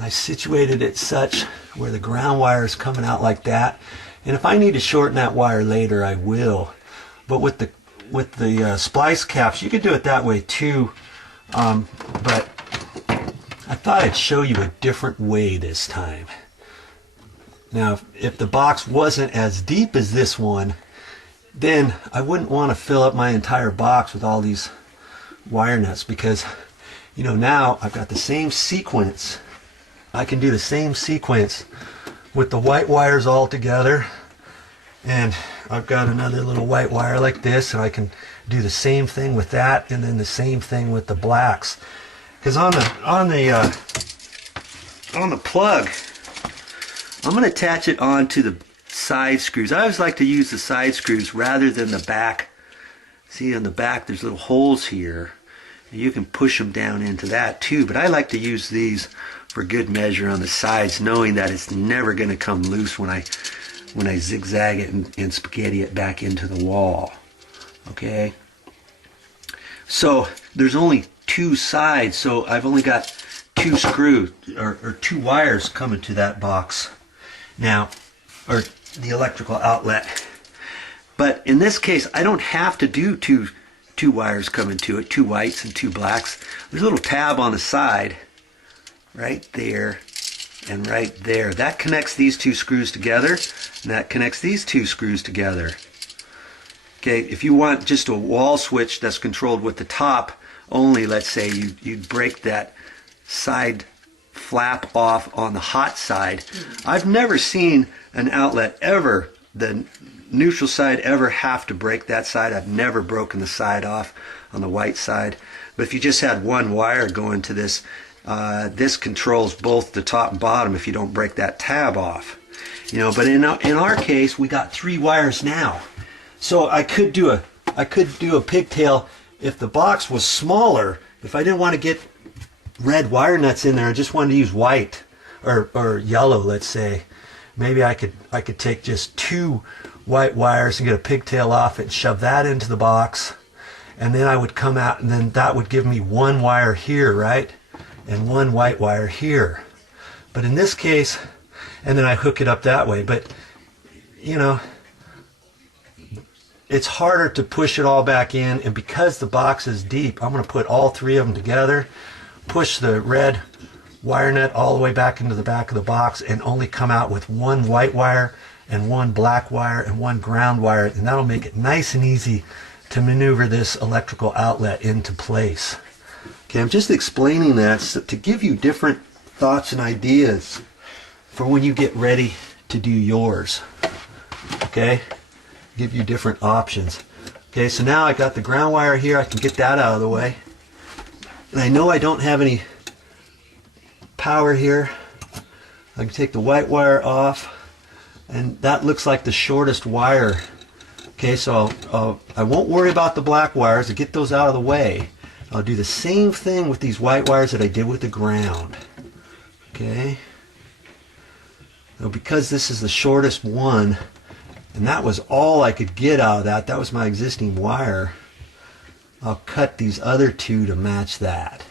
I situated it such where the ground wire is coming out like that. And if I need to shorten that wire later, I will. But with the splice caps, you could do it that way too. But I thought I'd show you a different way this time. Now, if the box wasn't as deep as this one, then I wouldn't want to fill up my entire box with all these wire nuts, because, you know, now I've got the same sequence. I can do the same sequence with the white wires all together, and I've got another little white wire like this, and I can do the same thing with that, and then the same thing with the blacks. Because on the plug, I'm going to attach it onto the side screws. I always like to use the side screws rather than the back. See, on the back there's little holes here. You can push them down into that too, but I like to use these for good measure on the sides, knowing that it's never going to come loose when I zigzag it and spaghetti it back into the wall. Okay? So there's only two sides, so I've only got two screws or two wires coming to that box now, or the electrical outlet. But in this case, I don't have to do two wires coming to it, two whites and two blacks. There's a little tab on the side right there and right there. That connects these two screws together, and that connects these two screws together. Okay, if you want just a wall switch that's controlled with the top only, let's say you'd break that side flap off on the hot side. I've never seen an outlet ever, the neutral side, ever have to break that side. I've never broken the side off on the white side. But if you just had one wire going to this, this controls both the top and bottom if you don't break that tab off. You know, but in our case, we got three wires now. So I could do a pigtail if the box was smaller. If I didn't want to get red wire nuts in there, I just wanted to use white or yellow, let's say. Maybe I could take just two white wires and get a pigtail off it and shove that into the box, and then I would come out, and then that would give me one wire here, right, and one white wire here. But in this case, and then I hook it up that way. But you know, it's harder to push it all back in, and because the box is deep, I'm going to put all three of them together, push the red wire nut all the way back into the back of the box, and only come out with one white wire and one black wire and one ground wire, and that'll make it nice and easy to maneuver this electrical outlet into place. Okay, I'm just explaining that to give you different thoughts and ideas for when you get ready to do yours. Okay, give you different options. Okay, so now I got the ground wire here. I can get that out of the way, and I know I don't have any power here. I can take the white wire off, and that looks like the shortest wire. Okay, so I won't worry about the black wires. I'll get those out of the way. I'll do the same thing with these white wires that I did with the ground. Okay, now because this is the shortest one, and that was all I could get out of that, that was my existing wire, I'll cut these other two to match that.